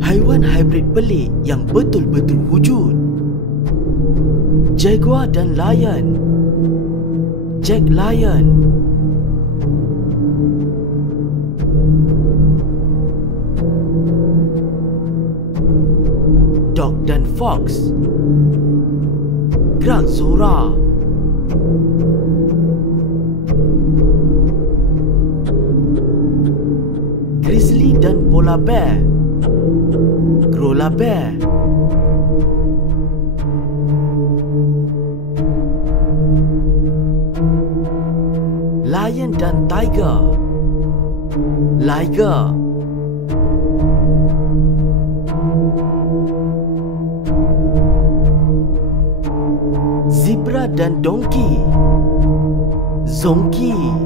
Haiwan hybrid pelik yang betul-betul wujud. Jaguar dan lion. Jack lion. Dog dan fox. Gerak Zora. Grizzly dan polar bear. Grola bear. Lion dan tiger. Liger. Zebra dan donkey. Zonky.